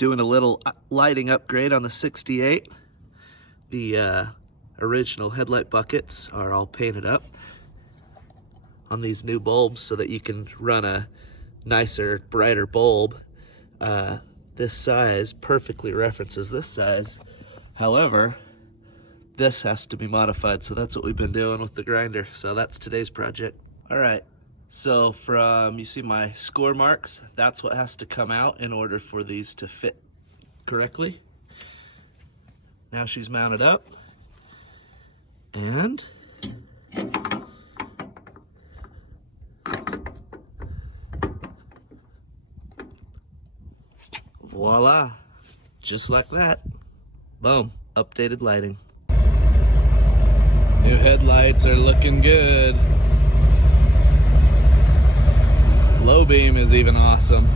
Doing a little lighting upgrade on the 68. The original headlight buckets are all painted up on these new bulbs so that you can run a nicer, brighter bulb. This size perfectly references this size. However, this has to be modified, so that's what we've been doing with the grinder. So that's today's project. All right, so you see my score marks, that's what has to come out in order for these to fit correctly. Now she's mounted up, and voila, just like that. Boom, updated lighting. New headlights are looking good. Low beam is even awesome.